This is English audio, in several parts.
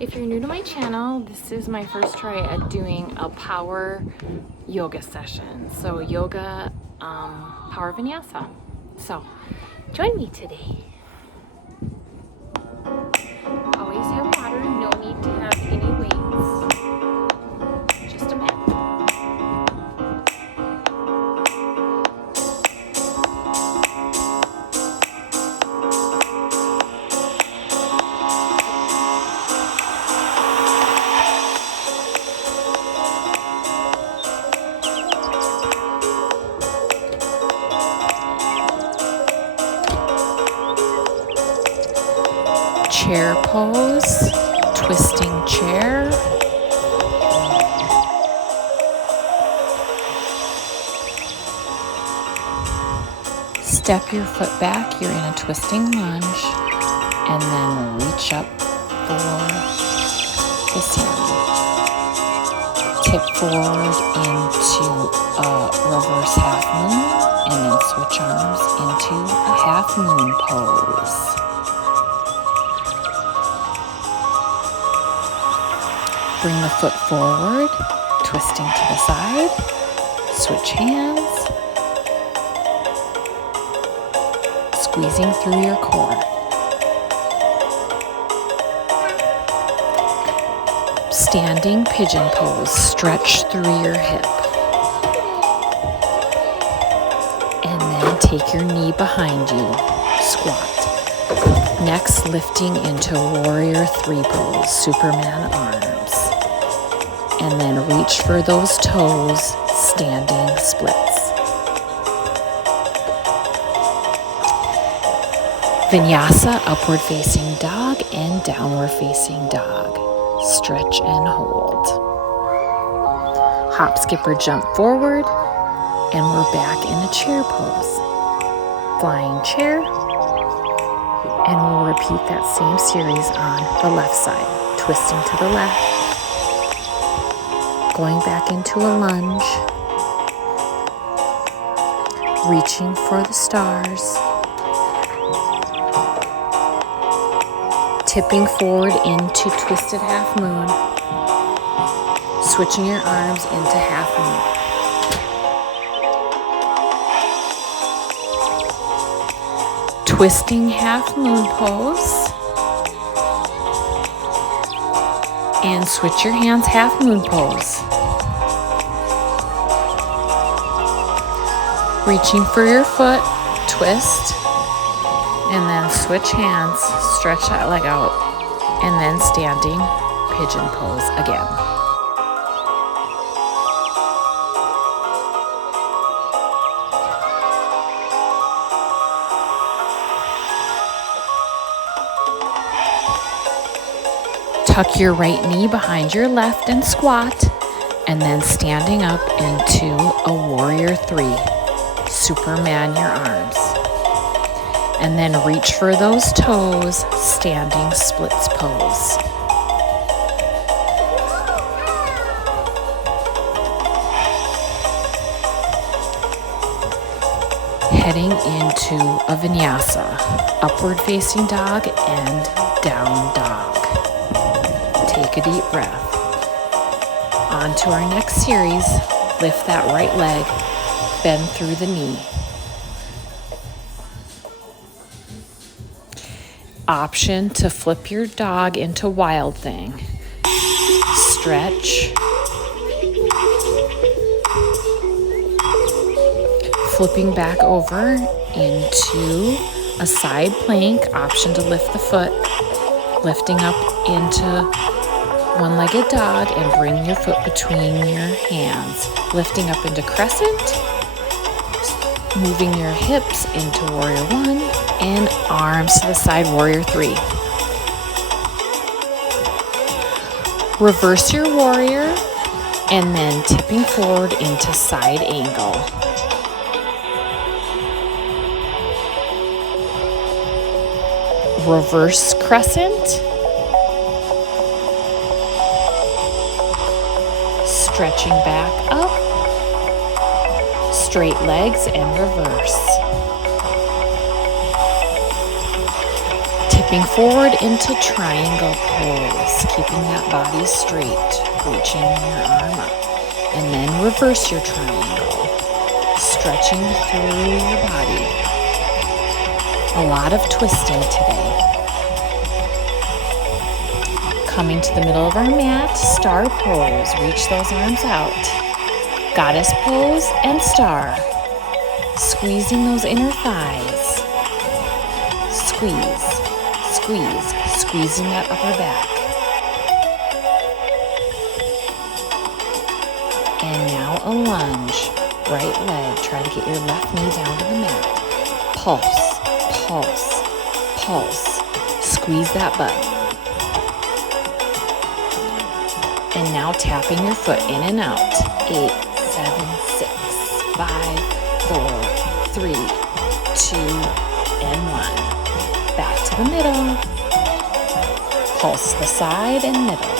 If you're new to my channel, this is my first try at doing a power yoga session. So yoga, power vinyasa. So join me today. Always have water, no need to have any weights. Just a mat. Chair pose, twisting chair. Step your foot back, you're in a twisting lunge, and then reach up for the ceiling. Tip forward into a reverse half moon, and then switch arms into a half moon pose. Bring the foot forward, twisting to the side, switch hands, squeezing through your core. Standing pigeon pose, stretch through your hip. And then take your knee behind you, squat. Next, lifting into warrior three pose, Superman arms. And then reach for those toes, standing splits. Vinyasa, upward facing dog and downward facing dog. Stretch and hold. Hop, skip, or jump forward, and we're back in a chair pose. Flying chair, and we'll repeat that same series on the left side. Twisting to the left. Going back into a lunge, reaching for the stars, tipping forward into twisted half moon, switching your arms into half moon. Twisting half moon pose, and switch your hands half moon pose. Reaching for your foot, twist, and then switch hands, stretch that leg out, and then standing pigeon pose again. Tuck your right knee behind your left and squat, and then standing up into a warrior three, Superman your arms. And then reach for those toes, standing splits pose. Heading into a vinyasa, upward facing dog and down dog. Take a deep breath. On to our next series. Lift that right leg, bend through the knee. Option to flip your dog into wild thing. Stretch. Flipping back over into a side plank. Option to lift the foot. Lifting up into one-legged dog and bring your foot between your hands. Lifting up into crescent. Moving your hips into warrior one and arms to the side, warrior three. Reverse your warrior and then tipping forward into side angle. Reverse crescent. Stretching back up. Straight legs and reverse. Tipping forward into triangle pose. pulse, keeping that body straight, reaching your arm up. And then reverse your triangle, stretching through your body. A lot of twisting today. Coming to the middle of our mat, star pose. Reach those arms out. Goddess pose and star. Squeezing those inner thighs. Squeeze, squeeze, squeezing that upper back. And now a lunge. Right leg. Try to get your left knee down to the mat. Pulse, pulse, pulse. Squeeze that butt. And now tapping your foot in and out. 8, 7, 6, 5, 4, 3, 2, and 1. Back to the middle. Pulse the side and middle.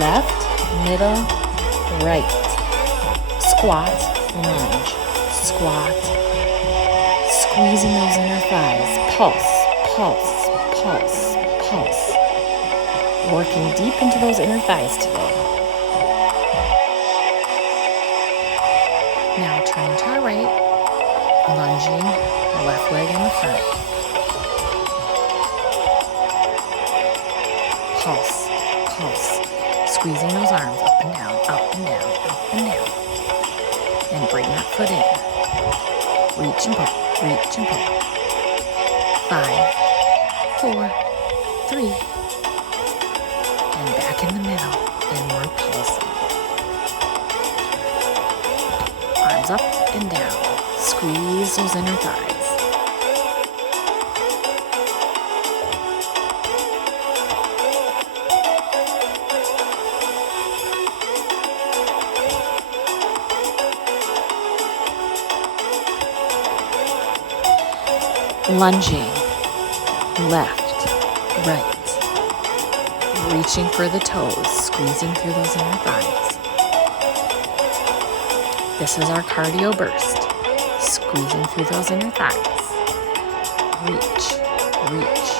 Left, middle, right. Squat, lunge, squat. Squeezing those inner thighs. Pulse, pulse, pulse, pulse. Working deep into those inner thighs today. Now turn to our right, lunging, left leg in the front. Pulse, pulse, squeezing those arms up and down, up and down, up and down. And bring that foot in. Reach and pull, reach and pull. 5, 4, 3, and back in the middle, inward pulsing. Arms up and down. Squeeze those inner thighs. Lunging, left, right. Reaching for the toes, squeezing through those inner thighs. This is our cardio burst. Squeezing through those inner thighs. Reach, reach.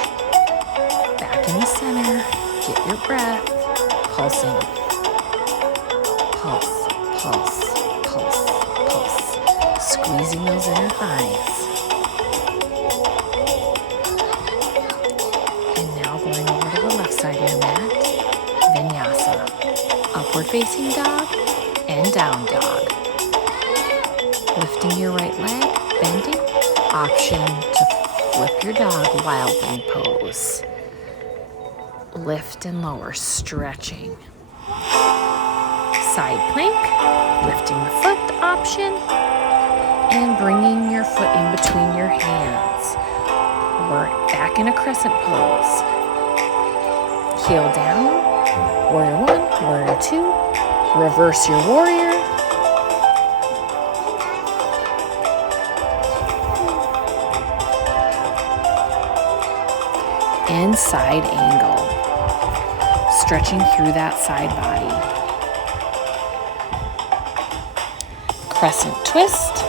Back in the center. Get your breath. Pulsing. Pulse, pulse, pulse, pulse. Squeezing those inner thighs. Going over to the left side of your mat, Vinyasa, upward facing dog and down dog. Lifting your right leg, bending, option to flip your dog, wild thing pose. Lift and lower, stretching. Side plank, lifting the foot option, and bringing your foot in between your hands. We're back in a crescent pose. Heel down, warrior 1, warrior 2, reverse your warrior, and side angle, stretching through that side body. Crescent twist,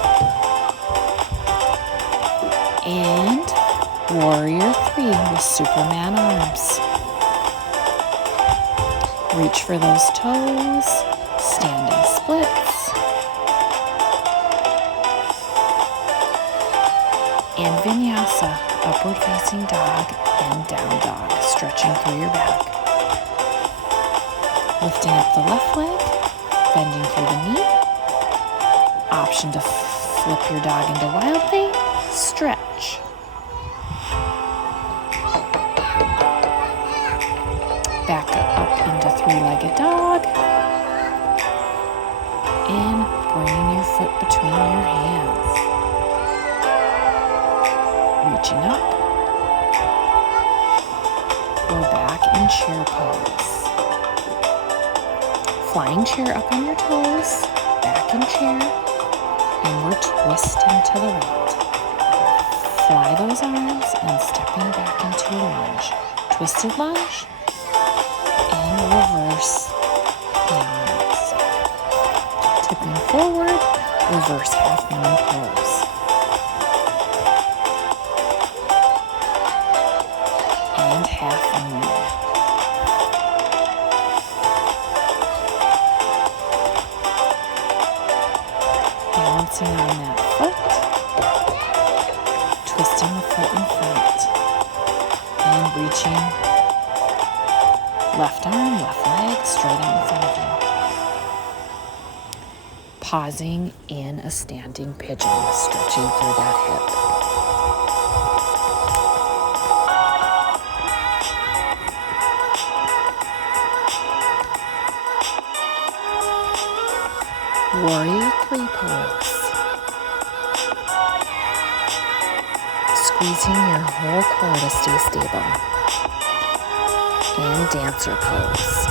and warrior 3 with Superman arms. Reach for those toes, standing splits, and Vinyasa, upward facing dog and down dog, stretching through your back. Lifting up the left leg, bending through the knee. Option to flip your dog into wild thing, stretch. Back up into three-legged dog. And bringing your foot between your hands. Reaching up. We're back in chair pose. Flying chair up on your toes. Back in chair. And we're twisting to the right. Fly those arms and stepping back into lunge. Twisted lunge. And reverse the arms. Tipping forward, reverse half moon pose. And half half moon. Balancing on that foot, twisting the foot in front, and reaching left arm, left leg straight out in front of you. Pausing in a standing pigeon, stretching through that hip. Warrior 3 pose. Squeezing your whole core to stay stable. And dancer pose.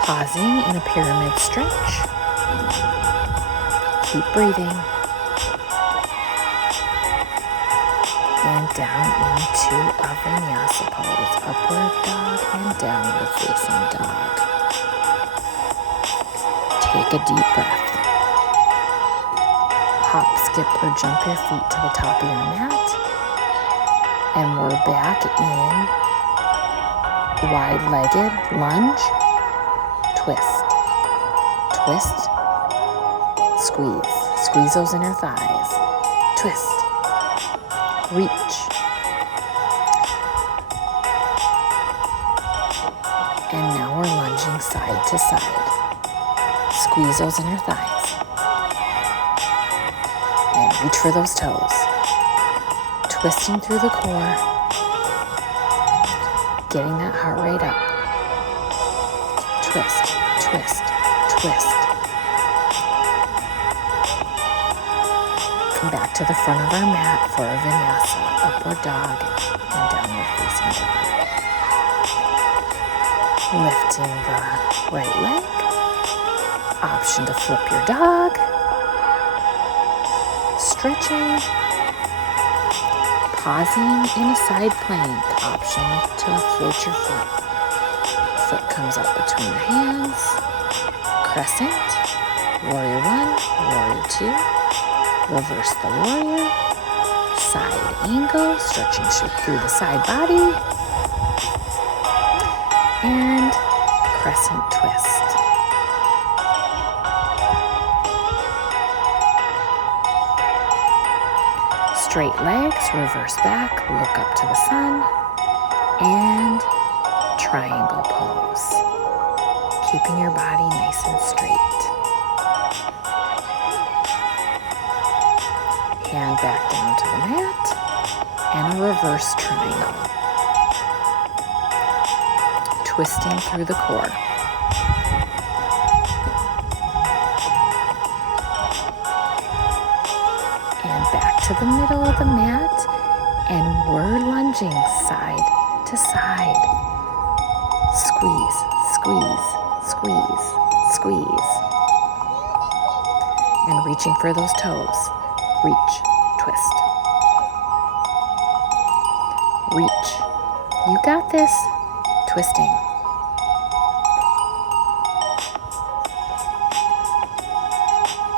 Pausing in a pyramid stretch. Keep breathing. And down into a Vinyasa pose, upward dog and downward facing dog. Take a deep breath. Hop, skip, or jump your feet to the top of your mat. And we're back in wide-legged lunge, twist, twist, squeeze. Squeeze those inner thighs. Twist. Reach. And now we're lunging side to side. Squeeze those inner thighs. And reach for those toes. Twisting through the core. Getting that heart rate up. Twist, twist, twist. Come back to the front of our mat for a Vinyasa, upward dog and downward facing dog. Lifting the right leg. Option to flip your dog. Stretching. Pausing in a side plank. Option to float your foot. Foot comes up between the hands. Crescent. Warrior 1, warrior 2. Reverse the warrior, side angle, stretching through the side body, and crescent twist. Straight legs, reverse back, look up to the sun, and triangle pose. Keeping your body nice and straight. Hand back down to the mat, and a reverse triangle. Twisting through the core. And back to the middle of the mat, and we're lunging side to side. Squeeze, squeeze, squeeze, squeeze. And reaching for those toes. Reach, twist. Reach. You got this. Twisting.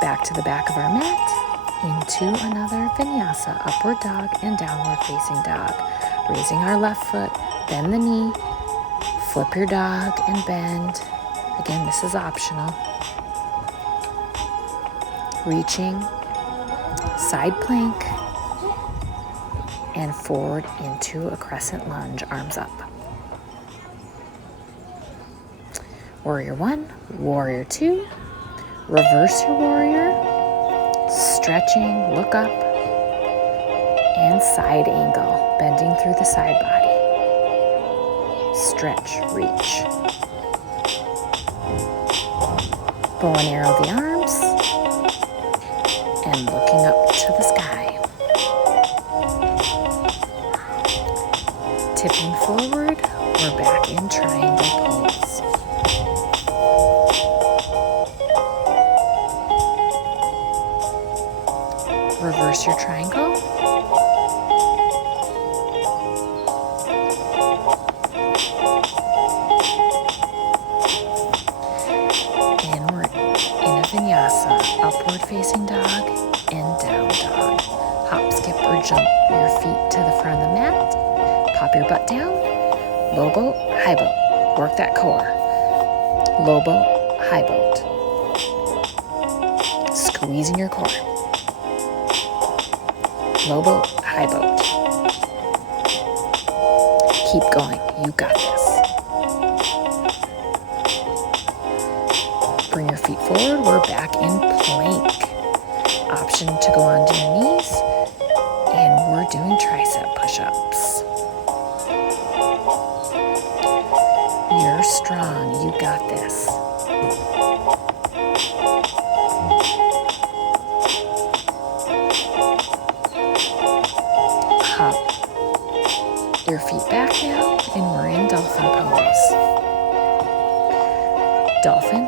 Back to the back of our mat. Into another Vinyasa, upward dog and downward facing dog. Raising our left foot, bend the knee, flip your dog and bend. Again, this is optional. Reaching. Side plank and forward into a crescent lunge, arms up. Warrior 1, warrior 2, reverse your warrior, stretching, look up, and side angle, bending through the side body. Stretch, reach. Bow and arrow the arms. And looking up to the sky. Tipping forward, we're back in triangle pose. Reverse your triangle. And we're in a Vinyasa, upward facing dog jump your feet to the front of the mat. Pop your butt down. Low boat, high boat. Work that core. Low boat, high boat. Squeezing your core. Low boat, high boat. Keep going. You got this. Bring your feet forward. We're back in plank. Option to go onto your knees. And we're doing tricep push-ups. You're strong. You got this. Hop your feet back now, and we're in dolphin pose. Dolphin,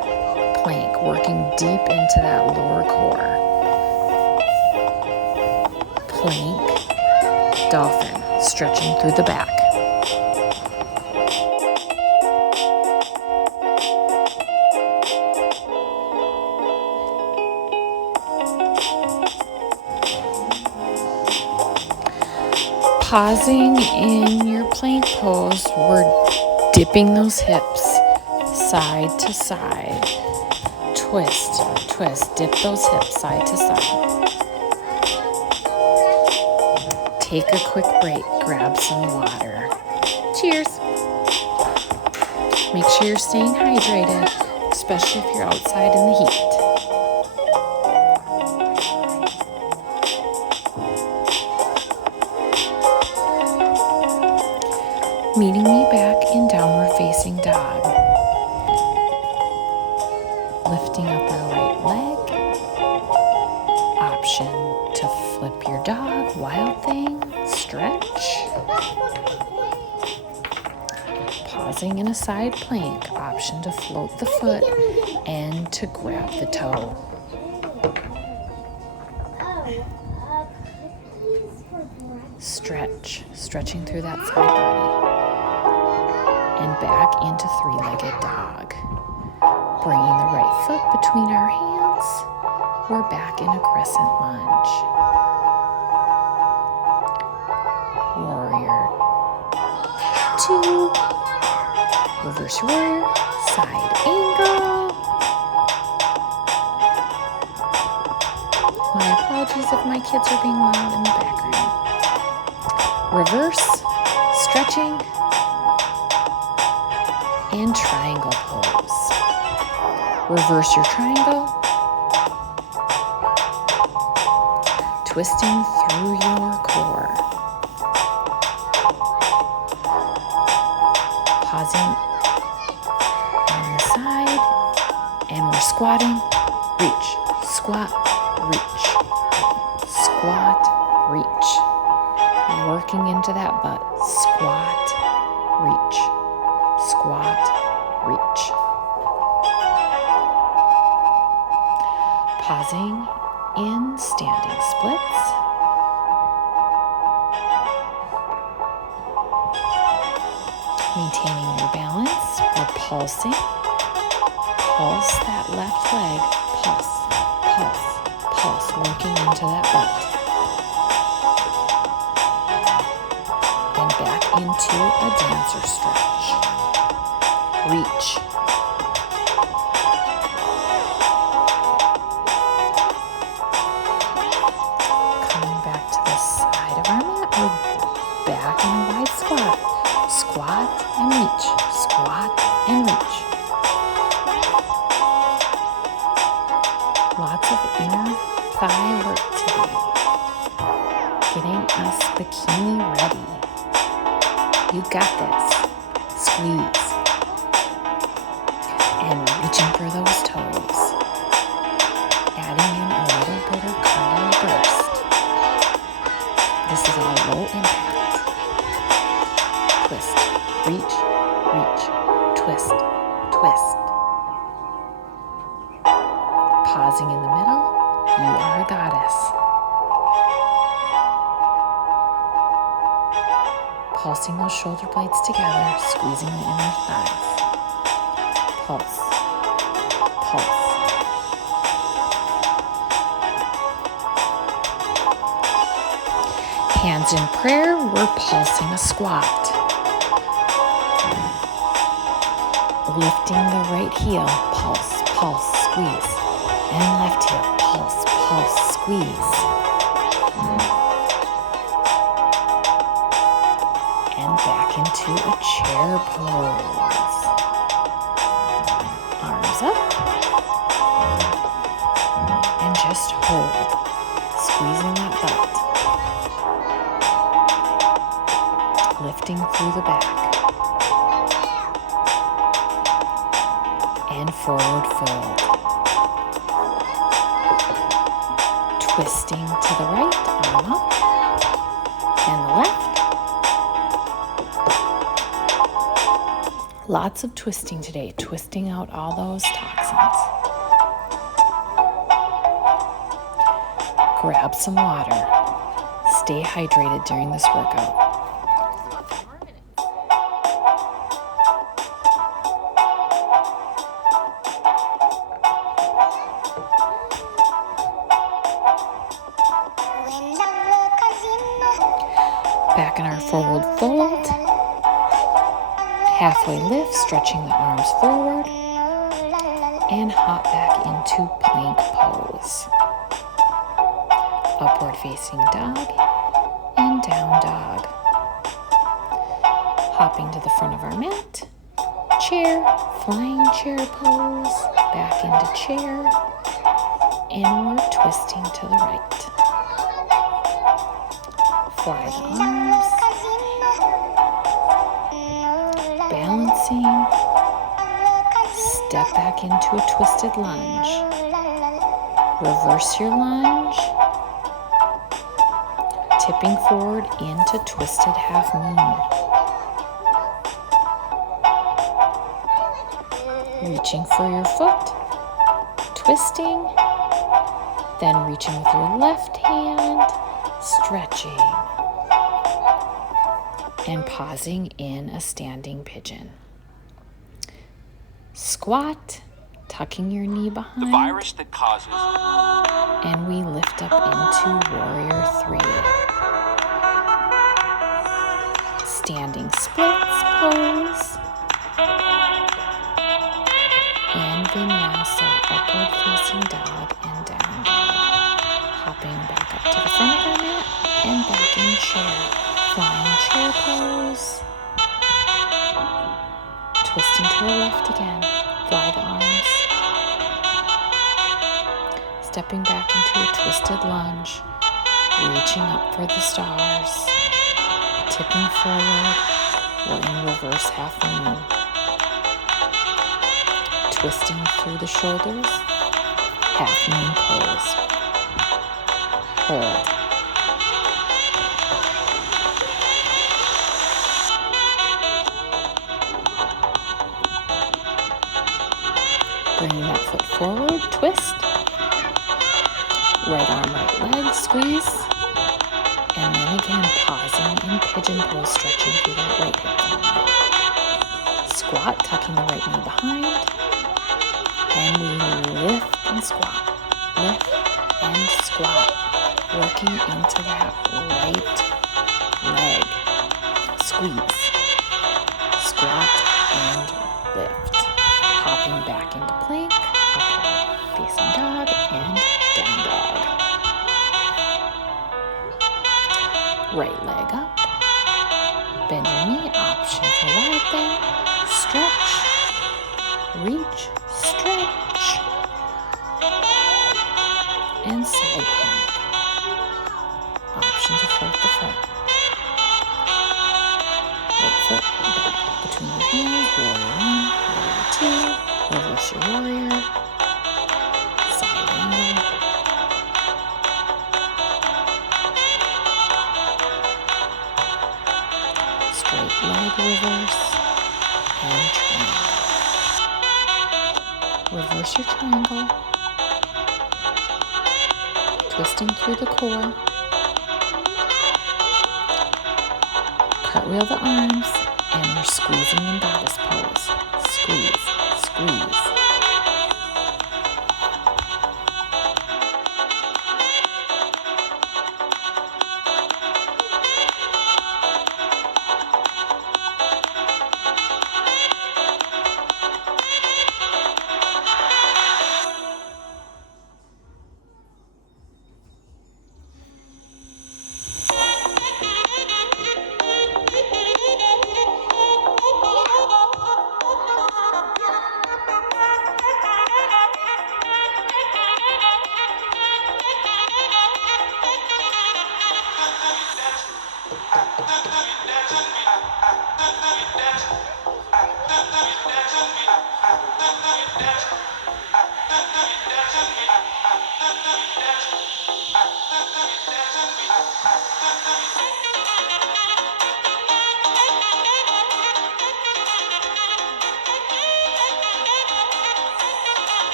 plank, working deep into that lower core. Plank, dolphin, stretching through the back. Pausing in your plank pose, we're dipping those hips side to side. Twist, twist, dip those hips side to side. Take a quick break, grab some water. Cheers. Make sure you're staying hydrated, especially if you're outside in the heat. Meeting me back in downward facing dog. Lifting up our right leg. Option to flip your dog, wild thing, stretch. Pausing in a side plank. Option to float the foot and to grab the toe. Stretch, stretching through that side body. And back into three-legged dog. Bringing the right foot between our hands. We're back in a crescent lunge. Warrior 2. Reverse your warrior. Side angle. My apologies if my kids are being loud in the background. Reverse, stretching, and triangle pose. Reverse your triangle, twisting through your core. Pausing on the side, and we're squatting, reach, squat, reach, squat, reach. Working into that butt, squat, reach, squat, reach. Pausing in standing splits. Maintaining your balance, we're pulsing. Pulse that left leg, pulse, pulse, pulse, working into that butt. And back into a dancer stretch. Reach. Coming back to the side of our mat, we're back in a wide squat. Squat and reach, squat and reach. Lots of inner thigh work today. Getting us bikini ready. You got this. Squeeze. And reaching for those toes. Adding in a little bit of cardio burst. This is all low impact. Twist, reach, reach, twist, twist. Pausing in the middle, you are a goddess. Pulsing those shoulder blades together, squeezing the inner thighs. Pulse, pulse. Hands in prayer, we're pulsing a squat. Lifting the right heel, pulse, pulse, squeeze. And left heel, pulse, pulse, squeeze. And back into a chair pose. Arms up. And just hold, squeezing that butt. Lifting through the back. And forward fold. Twisting to the right, arm up, and the left. Lots of twisting today, twisting out all those toxins. Grab some water. Stay hydrated during this workout. Back in our forward fold. Halfway lift, stretching the arms forward. And hop back into plank pose. Upward facing dog and down dog. Hopping to the front of our mat. Chair, flying chair pose. Back into chair. Inward twisting to the right. Fly the arms, balancing, step back into a twisted lunge, reverse your lunge, tipping forward into twisted half moon, reaching for your foot, twisting, then reaching with your left hand, stretching, and pausing in a standing pigeon. Squat, tucking your knee behind. The virus that causes. And we lift up into Warrior 3. Standing splits pose. And Vinyasa, upward facing dog and down dog. Hopping back up to the front of our mat and back in chair. Flying chair pose. Twisting to the left again. Fly the arms. Stepping back into a twisted lunge. Reaching up for the stars. Tipping forward. We're in reverse half moon. Twisting through the shoulders. Half moon pose. Hold. Bringing that foot forward, twist. Right arm, right leg, squeeze. And then again, pausing in pigeon pose, stretching through that right hip bone. Squat, tucking the right knee behind. And we lift and squat. Lift and squat. Working into that right leg. Squeeze. Squat and lift. Hopping back into plank, upward facing dog, and down dog. Right leg up. Bend your knee, option for wide bend. Stretch. Reach, stretch. And side plank. Option to float the foot. Right foot back between your hands, warrior 1, warrior 2, reverse your warrior, side angle, straight leg reverse, and triangle. Reverse your triangle, twisting through the core, cartwheel the arms, and we're squeezing in goddess pose. Squeeze, squeeze.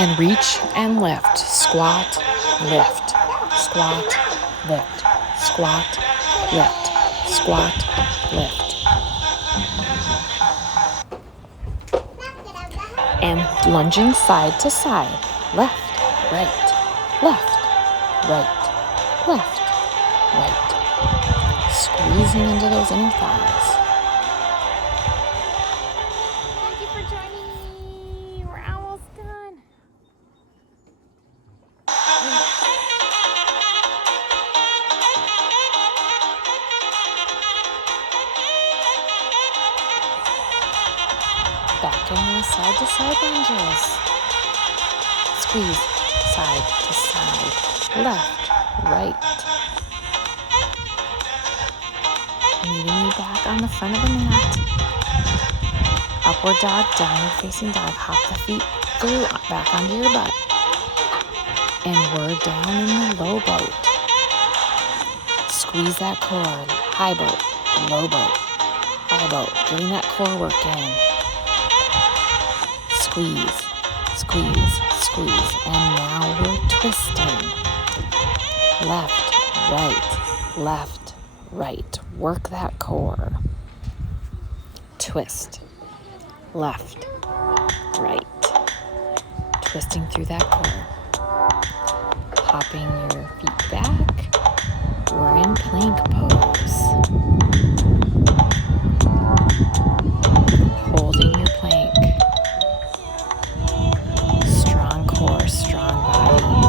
And reach and lift, squat, lift, squat, lift, squat, lift, squat, lift. And lunging side to side, left, right, left, right. Squeezing into those inner thighs. Thank you for joining me. We're almost done. Back in those side to side lunges. Squeeze side to side, left, right. Meeting you back on the front of the mat. Upward dog, downward facing dog. Hop the feet through, back onto your butt. And we're down in the low boat. Squeeze that core. High boat, low boat, high boat. Getting that core work in. Squeeze, squeeze, squeeze. And now we're twisting. Left, right. Work that core. Twist. Left, right. Twisting through that core. Hopping your feet back. We're in plank pose. Holding your plank. Strong core, strong body.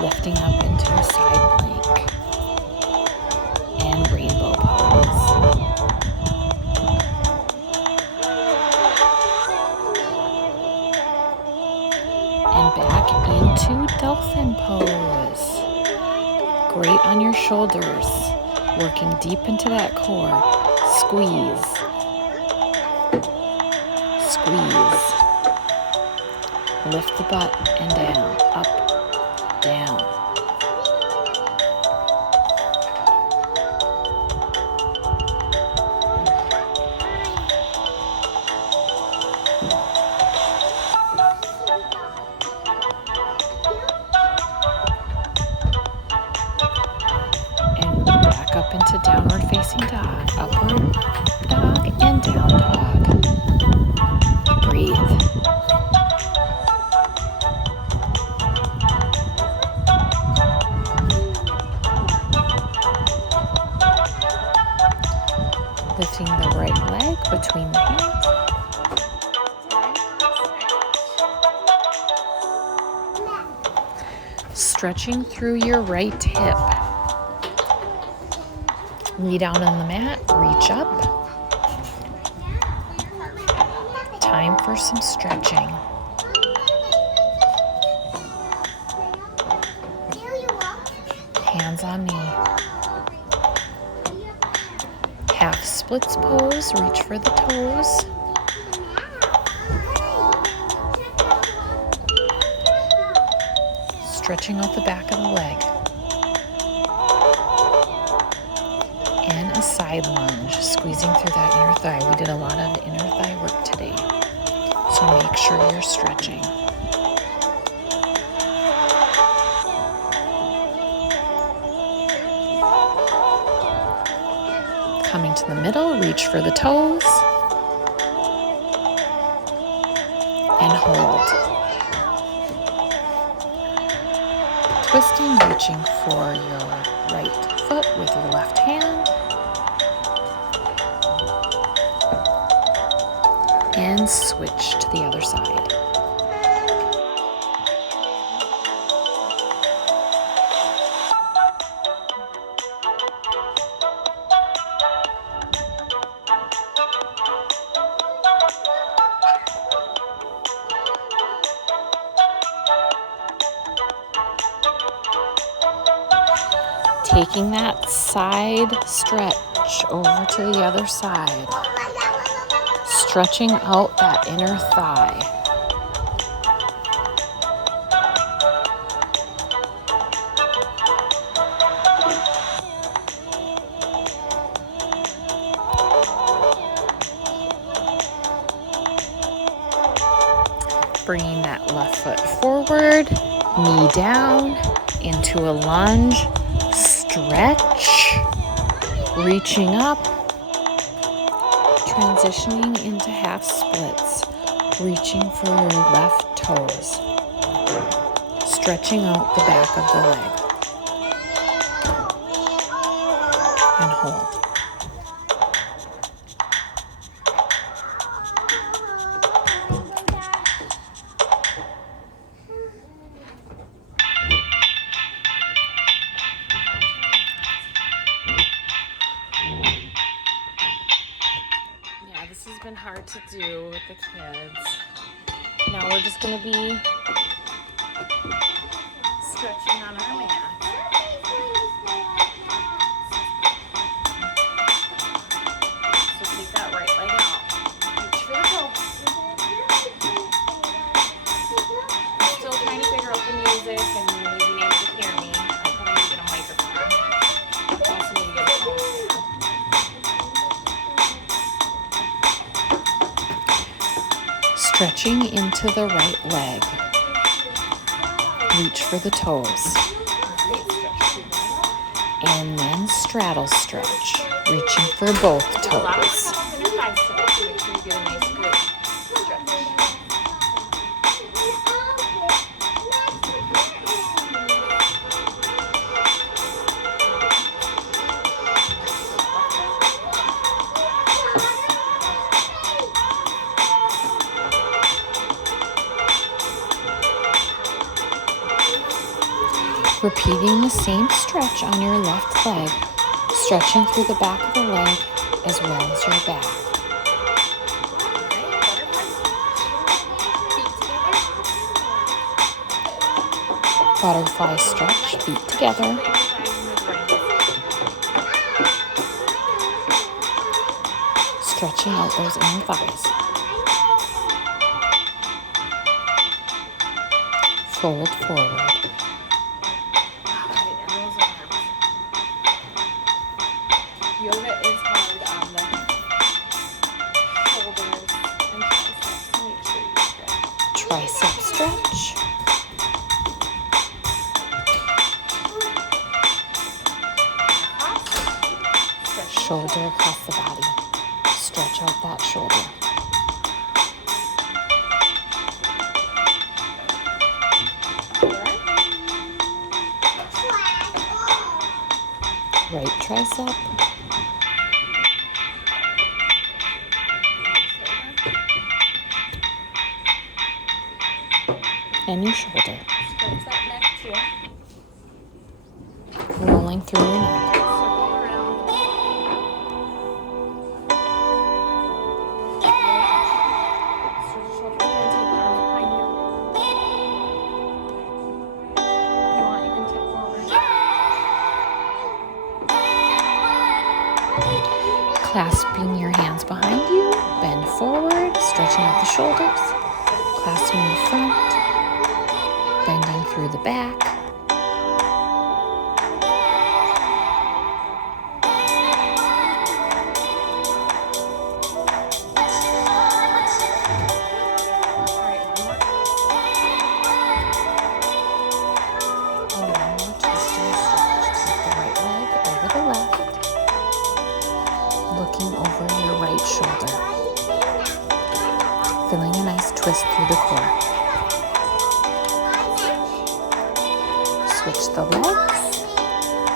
Lifting up into a side plank. And rainbow pose. And back into dolphin pose. Great on your shoulders. Working deep into that core. Squeeze. Squeeze. Lift the butt and down. Up, down. Up into downward facing dog, upward dog, and down dog. Breathe. Lifting the right leg between the hands. Stretching through your right hip. Knee down on the mat, reach up. Time for some stretching. Hands on knee. Half splits pose, reach for the toes. Stretching out the back of the leg. And a side lunge, squeezing through that inner thigh. We did a lot of inner thigh work today, so make sure you're stretching. Coming to the middle, reach for the toes. And hold. Twisting, reaching for your right foot with with your left hand. And switch to the other side. Taking that side stretch over to the other side, stretching out that inner thigh. Bringing that left foot forward, knee down, into a lunge, stretch, reaching up, transitioning into half splits, reaching for your left toes, stretching out the back of the leg, and hold. This has been hard to do with the kids. Now we're just going to be stretching on our mat. So take that right leg out. Reach for the toes. I'm still trying to figure out the music and you being able to hear me. I probably need to get a microphone. I also need to get a phone stand. Stretching into the right leg. Reach for the toes. And then straddle stretch, reaching for both toes. Repeating the same stretch on your left leg, stretching through the back of the leg as well as your back. Butterfly stretch, feet together. Stretching out those inner thighs. Fold forward. Yoga is hard on the shoulders and triceps. Make sure you stretch. Tricep stretch. Shoulder across the body. Stretch out that shoulder. Right tricep. And your shoulder. Stretch that neck too. Rolling through your neck. Circle around. Stretch your shoulder again. Take the arm behind you. If you want, you can tip forward. Clasping your hands behind you. Bend forward. Stretching out the shoulders. Clasping the front. Bending through the back. And one more twist and stretch. Take the right leg over the left. Looking over your right shoulder. Feeling a nice twist through the core. Switch the legs,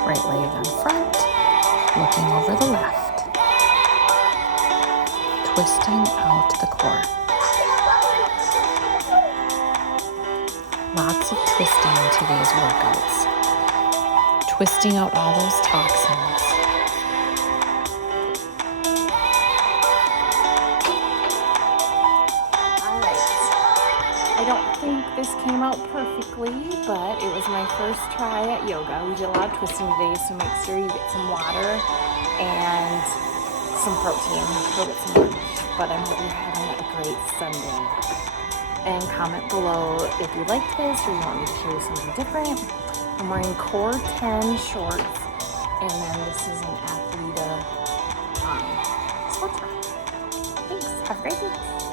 right leg on front, Looking over the left. Twisting out the core. Lots of twisting in today's workouts. Twisting out all those toxins. I don't think this came out perfectly, but it was my first try at yoga. We did a lot of twisting today, so make sure you get some water and some protein. Go get some lunch. But I hope you're having a great Sunday. And comment below if you liked this or you want me to show you something different. I'm wearing Core 10 shorts, and then this is an Athleta sports bra. Thanks. Have a great day.